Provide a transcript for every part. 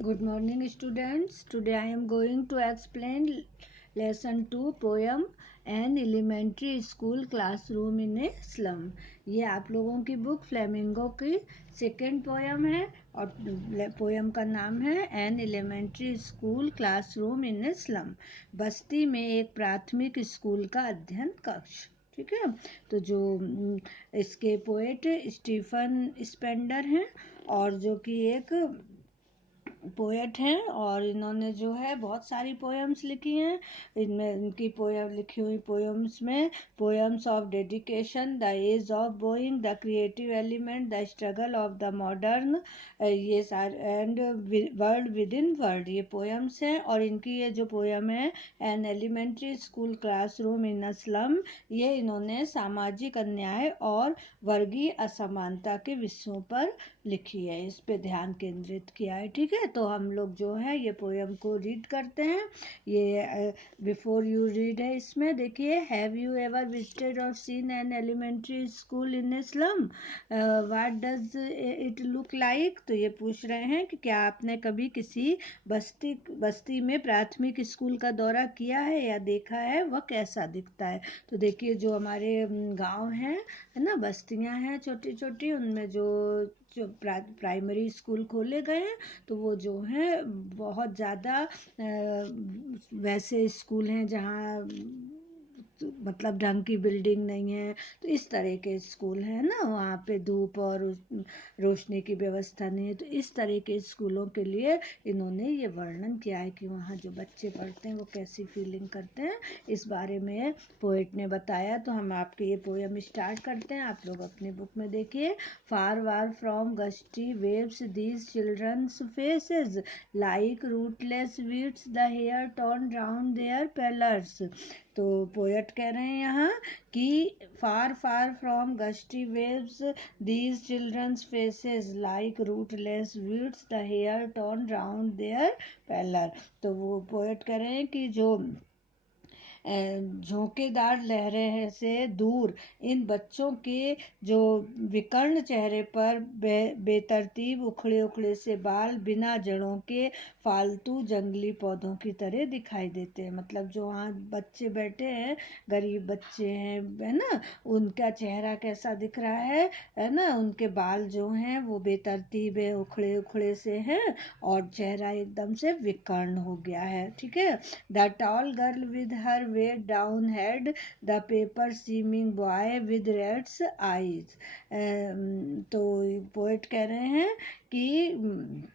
Good morning, students. Today I am going to explain lesson 2 poem An elementary school classroom in a slum. ये आप लोगों की book flamingo की second poem है और poem का नाम है an elementary school classroom in a slum. बस्ती में एक प्राथमिक स्कूल का अध्ययन कक्ष। ठीक है, तो जो इसके पोएट स्टीफन स्पेंडर हैं और जो कि एक पोएट हैं और इन्होंने जो है बहुत सारी पोएम्स लिखी हैं। इनमें इनकी पोएम लिखी हुई पोएम्स में poems of dedication, the age of Boeing, the creative element, the struggle of the modern, ये सारे and world within world ये पोएम्स हैं। और इनकी ये जो पोएम है an elementary school classroom in a slum, ये इन्होंने सामाजिक अन्याय और वर्गीय असमानता के विषयों पर लिखी है, इस पे ध्यान केंद्रित किया है। ठीक है, तो हम लोग जो है ये पोयम को रीड करते हैं। ये बिफोर यू रीड है, इसमें देखिए, हैव यू एवर विजिटेड और seen an elementary school in a slum, what does it look like. तो ये पूछ रहे हैं कि क्या आपने कभी किसी बस्ती में प्राथमिक स्कूल का दौरा किया है या देखा है, वह कैसा दिखता है। तो देखिए, जो हमारे गांव हैं, है ना, बस्तियां हैं छोटी छोटी, उनमें जो प्राइमरी स्कूल खोले गए हैं, तो वो जो हैं बहुत ज़्यादा वैसे स्कूल हैं जहाँ मतलब ढंग की बिल्डिंग नहीं है, तो इस तरह के स्कूल हैं ना, वहाँ पे धूप और रोशनी की व्यवस्था नहीं है। तो इस तरह के स्कूलों के लिए इन्होंने ये वर्णन किया है कि वहाँ जो बच्चे पढ़ते हैं वो कैसी फीलिंग करते हैं, इस बारे में पोएट ने बताया। तो हम आपके ये पोएम स्टार्ट करते हैं, आप लोग अपनी बुक में देखिए। Far far from gusty waves these children's faces like rootless weeds, the hair torn round their pallors. तो पोएट कह रहे हैं यहाँ कि far far from gusty waves these children's faces like rootless weeds, the hair torn round their pallor. तो वो poet कह रहे हैं कि जो झोंकेदार लहरें से दूर इन बच्चों के जो विकर्ण चेहरे पर बेतरतीब उखड़े उखड़े से बाल बिना जड़ों के फालतू जंगली पौधों की तरह दिखाई देते हैं। मतलब जो वहाँ बच्चे बैठे हैं, गरीब बच्चे हैं, है ना, उनका चेहरा कैसा दिख रहा है ना, उनके बाल जो हैं वो बेतरतीब है, उखड़े उखड़े से हैं और चेहरा एकदम से विकर्ण हो गया है। ठीक है, the tall girl with her weighed down head, the paper seeming boy with red's eyes। तो पोएट कह रहे हैं कि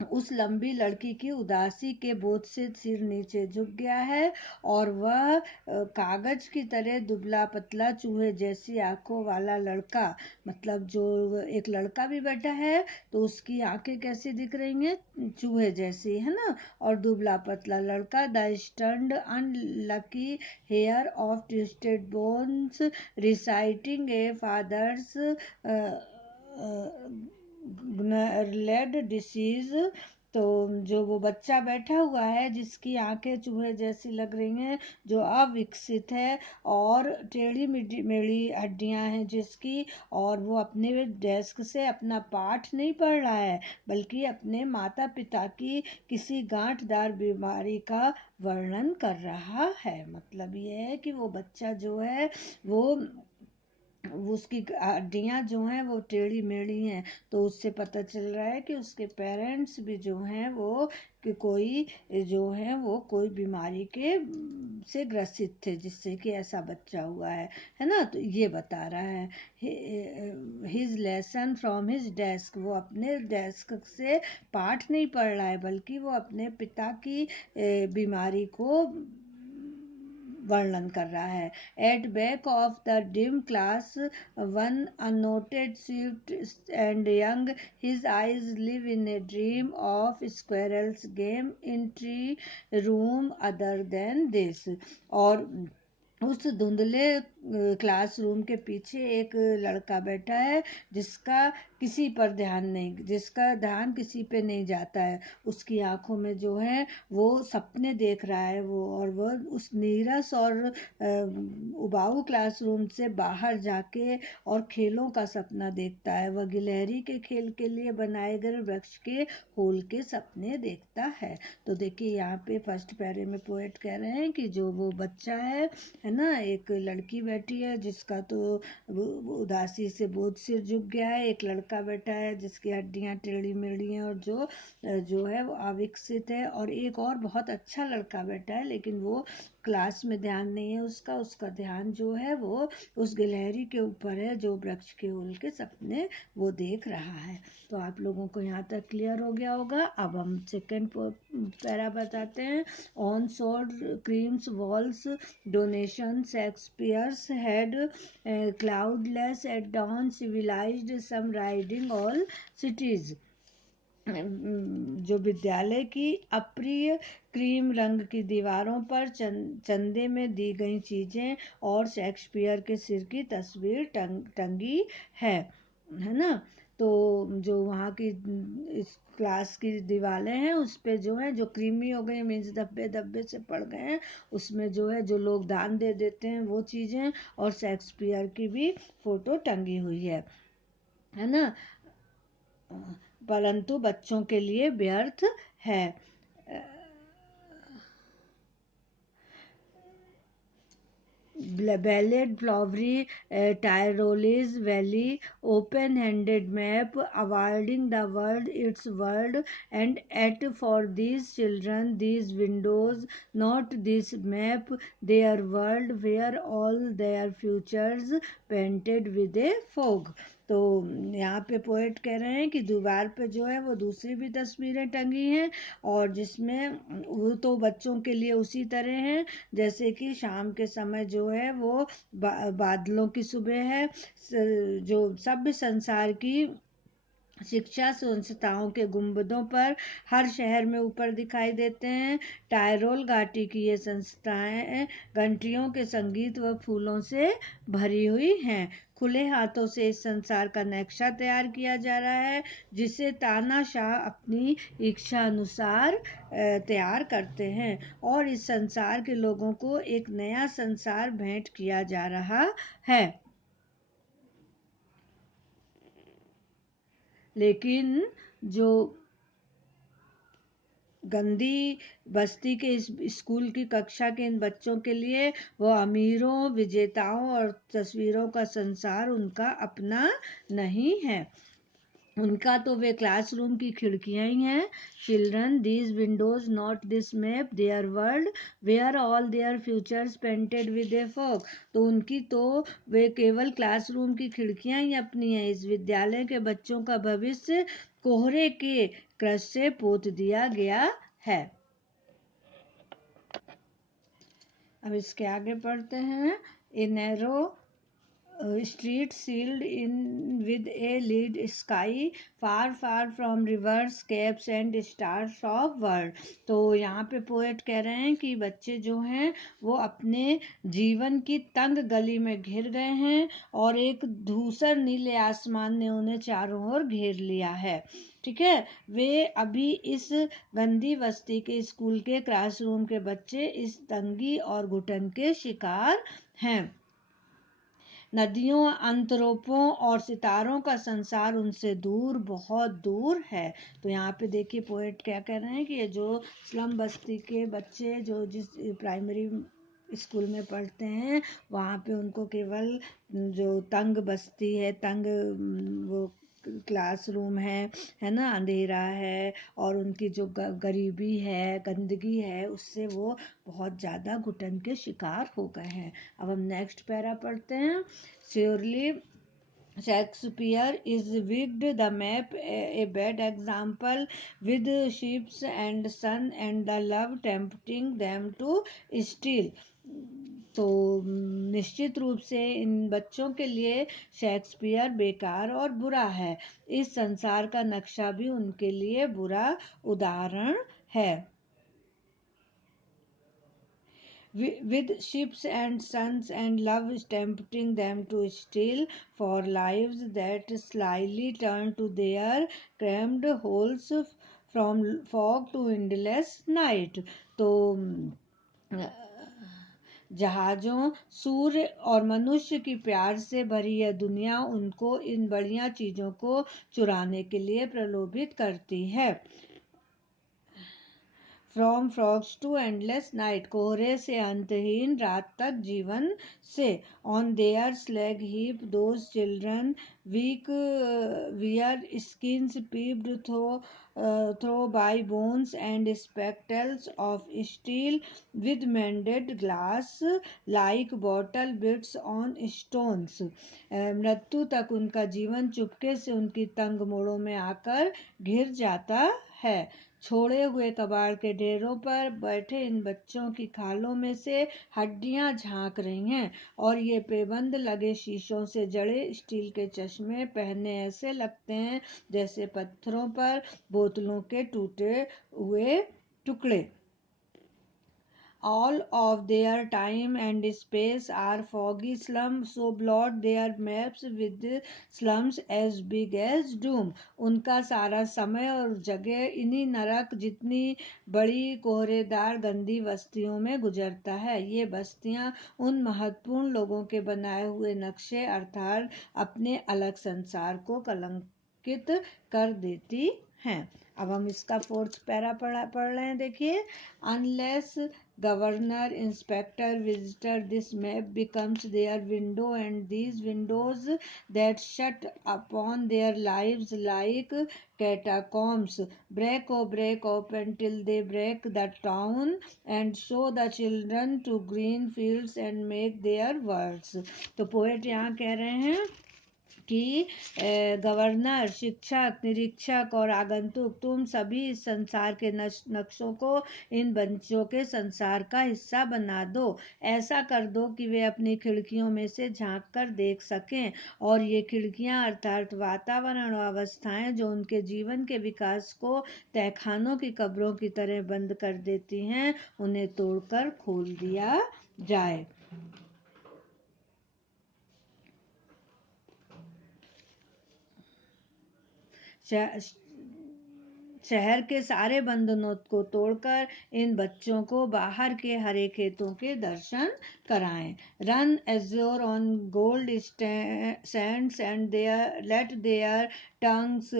उस लंबी लड़की की उदासी के बोझ से सिर नीचे झुक गया है और वह कागज की तरह दुबला पतला चूहे जैसी आंखों वाला लड़का, मतलब जो एक लड़का भी बैठा है तो उसकी आंखें कैसी दिख रही हैं, चूहे जैसी, है ना, और दुबला पतला लड़का, the stunted unlucky heir of twisted bones reciting a father's led disease. तो जो वो बच्चा बैठा हुआ है जिसकी आंखें चूहे जैसी लग रही हैं, जो अविकसित है और टेढ़ी मेढ़ी हड्डियां हैं जिसकी, और वो अपने डेस्क से अपना पाठ नहीं पढ़ रहा है बल्कि अपने माता पिता की किसी गांठदार बीमारी का वर्णन कर रहा है। मतलब ये है कि वो बच्चा जो है वो उसकी हड्डियां जो हैं वो टेढ़ी मेढ़ी हैं, तो उससे पता चल रहा है कि उसके पेरेंट्स भी जो हैं वो कि कोई जो है वो कोई बीमारी के से ग्रसित थे जिससे कि ऐसा बच्चा हुआ है ना। तो ये बता रहा है his lesson from his desk, वो अपने डेस्क से पाठ नहीं पढ़ रहा है बल्कि वो अपने पिता की बीमारी को वर्णन कर रहा है। At back of the dim class one unnoted swift and young, his eyes live in a dream of squirrel's game in tree room other than this. और उस धुंधले क्लासरूम के पीछे एक लड़का बैठा है जिसका ध्यान किसी पे नहीं जाता है। उसकी आंखों में जो है वो सपने देख रहा है वो, और वो उस नीरस और उबाऊ क्लासरूम से बाहर जाके और खेलों का सपना देखता है। वह गिलहरी के खेल के लिए बनाए गए वृक्ष के फूल के सपने देखता है। तो देखिए यहाँ पे फर्स्ट पैरे में पोएट कह रहे हैं कि जो वो बच्चा है ना, एक लड़की बैठी है जिसका तो उदासी से बोझ सिर झुक गया है, एक लड़का बैठा है जिसकी हड्डियां टेढ़ी मेढ़ी हैं और जो है वो अविकसित है, और एक और बहुत अच्छा लड़का बैठा है लेकिन वो क्लास में ध्यान नहीं है उसका ध्यान जो है वो उस गिलहरी के ऊपर है जो वृक्ष के फूल के सपने वो देख रहा है। तो आप लोगों को यहाँ तक क्लियर हो गया होगा। अब हम सेकंड पैरा बताते हैं। On sour creams walls donation Shakespeare's head cloudless at dawn civilized some riding all cities। जो विद्यालय की अप्रिय क्रीम रंग की दीवारों पर चंदे में दी गई चीजें और शेक्सपियर के सिर की तस्वीर टंगी है ना। तो जो वहाँ की इस क्लास की दीवारें हैं उस पे जो है जो क्रीमी हो गई, मीन्स धब्बे धब्बे से पड़ गए हैं, उसमें जो है जो लोग दान दे देते हैं वो चीजें और शेक्सपियर की भी फोटो टंगी हुई है ना। परंतु बच्चों के लिए व्यर्थ है। Ballad, Flowery, Tyrole's Valley, open-handed map, awarding the world its world, and at for these children, these windows, not this map, their world, where all their futures painted with a fog। तो यहाँ पे poet कह रहे हैं कि दीवार पे जो है वो दूसरी भी तस्वीरें टंगी हैं और जिसमें वो तो बच्चों के लिए उसी तरह हैं जैसे कि शाम के समय जो है वो बादलों की सुबह है। जो सभ्य संसार की शिक्षा संस्थाओं के गुंबदों पर हर शहर में ऊपर दिखाई देते हैं। टायरोल घाटी की ये संस्थाएं घंटियों के संगीत व फूलों से भरी हुई हैं। खुले हाथों से इस संसार का नक्शा तैयार किया जा रहा है जिसे तानाशाह अपनी इच्छा अनुसार तैयार करते हैं और इस संसार के लोगों को एक नया संसार भेंट किया जा रहा है। लेकिन जो गंदी बस्ती के इस स्कूल की कक्षा के इन बच्चों के लिए वो अमीरों विजेताओं और तस्वीरों का संसार उनका अपना नहीं है। उनका तो वे क्लासरूम की खिड़कियां ही हैं। Children these windows not this map their world where all their futures painted with a fog. तो उनकी तो वे केवल क्लासरूम की खिड़कियां ही अपनी हैं। इस विद्यालय के बच्चों का भविष्य कोहरे के क्रश से पोत दिया गया है। अब इसके आगे पढ़ते हैं। A narrow street sealed in with a lead sky far far from rivers caves and stars of world। तो यहाँ पे पोएट कह रहे हैं कि बच्चे जो हैं वो अपने जीवन की तंग गली में घिर गए हैं और एक धूसर नीले आसमान ने उन्हें चारों ओर घेर लिया है। ठीक है, वे अभी इस गंदी बस्ती के स्कूल के क्लासरूम के बच्चे इस तंगी और घुटन के शिकार हैं। नदियों अंतरोपों और सितारों का संसार उनसे दूर बहुत दूर है। तो यहाँ पे देखिए पोएट क्या कह रहे हैं कि ये जो स्लम बस्ती के बच्चे जो जिस प्राइमरी स्कूल में पढ़ते हैं वहाँ पे उनको केवल जो तंग बस्ती है, तंग वो क्लासरूम है ना, अंधेरा है और उनकी जो गरीबी है, गंदगी है, उससे वो बहुत ज़्यादा घुटन के शिकार हो गए हैं। अब हम नेक्स्ट पैरा पढ़ते हैं। Surely Shakespeare is wigged the map a bad example with ships and sun and the love tempting them to steal। तो निश्चित रूप से इन बच्चों के लिए शेक्सपियर बेकार और बुरा है। इस संसार का नक्शा भी उनके लिए बुरा उदाहरण है। with ships and suns and love tempting them to steal for lives that slyly turn to their crammed holes from fog to endless night. तो जहाजों, सूर्य और मनुष्य की प्यार से भरी यह दुनिया उनको इन बढ़िया चीजों को चुराने के लिए प्रलोभित करती है। From frogs to endless night, कोहरे से अंतहीन रात तक जीवन से। On their slag heap those children weak wear skins peeped through by bones and spectacles of steel with mended glass like bottle bits on stones. मृत्यु तक उनका जीवन चुपके से उनकी तंग मोड़ों में आकर घिर जाता है। छोड़े हुए कबाड़ के ढेरों पर बैठे इन बच्चों की खालों में से हड्डियां झांक रही हैं और ये पेबंद लगे शीशों से जड़े स्टील के चश्मे पहने ऐसे लगते हैं जैसे पत्थरों पर बोतलों के टूटे हुए टुकड़े। All of their time and space are foggy slums, so blot their maps with slums as big as doom. उनका सारा समय और जगह इन्हीं नरक जितनी बड़ी कोहरेदार गंदी बस्तियों में गुजरता है। ये बस्तियां उन महत्वपूर्ण लोगों के बनाए हुए नक्शे अर्थात अपने अलग संसार को कलंकित कर देती हैं। अब हम इसका 4th पैरा पढ़ रहे हैं। देखिए, unless governor, inspector, visitor, this map becomes their window, and these windows that shut upon their lives like catacombs break open till they break the town and show the children to green fields and make their worlds. तो poet यहाँ कह रहे हैं कि governor, शिक्षक, निरीक्षक और आगंतुक, तुम सभी इस संसार के नक्शों को इन बच्चों के संसार का हिस्सा बना दो। ऐसा कर दो कि वे अपनी खिड़कियों में से झांक कर देख सकें और ये खिड़कियां अर्थात वातावरण और अवस्थाएं जो उनके जीवन के विकास को तहखानों की कब्रों की तरह बंद कर देती हैं, उन्हें तोड़कर खोल दिया जाए। शहर के सारे बंधनों को तोड़कर इन बच्चों को बाहर के हरे खेतों के दर्शन कराएं। Run azure on gold sands and let their tongues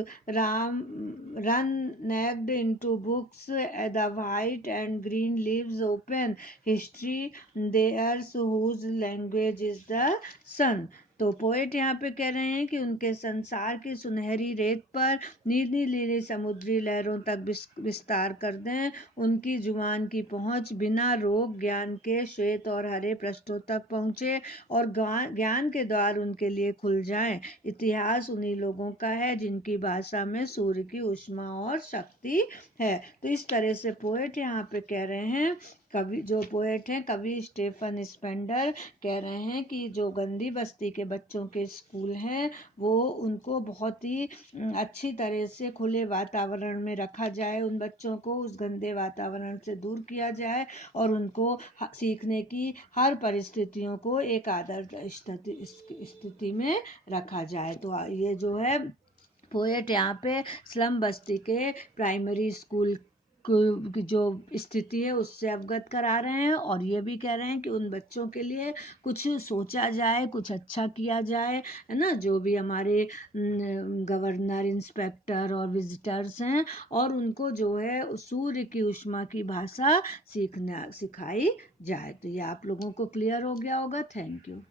run naked into books, the white and green leaves open history theirs whose language is the sun. तो पोएट यहाँ पे कह रहे हैं कि उनके संसार की सुनहरी रेत पर नीली नीली समुद्री लहरों तक विस्तार कर दें। उनकी जुबान की पहुंच बिना रोक ज्ञान के श्वेत और हरे पृष्ठों तक पहुंचे और ज्ञान के द्वार उनके लिए खुल जाएं। इतिहास उन्हीं लोगों का है जिनकी भाषा में सूर्य की ऊष्मा और शक्ति है। तो इस तरह से पोएट यहाँ पे कह रहे हैं, कवि जो पोएट हैं कवि स्टेफन स्पेंडर कह रहे हैं कि जो गंदी बस्ती के बच्चों के स्कूल हैं वो उनको बहुत ही अच्छी तरह से खुले वातावरण में रखा जाए, उन बच्चों को उस गंदे वातावरण से दूर किया जाए और उनको सीखने की हर परिस्थितियों को एक आदर्श स्थिति में रखा जाए। तो ये जो है पोएट यहाँ पे स्लम बस्ती के प्राइमरी स्कूल की जो स्थिति है उससे अवगत करा रहे हैं और ये भी कह रहे हैं कि उन बच्चों के लिए कुछ सोचा जाए, कुछ अच्छा किया जाए, है ना, जो भी हमारे गवर्नर, इंस्पेक्टर और विजिटर्स हैं, और उनको जो है सूर्य की ऊष्मा की भाषा सिखाई जाए। तो ये आप लोगों को क्लियर हो गया होगा। Thank you.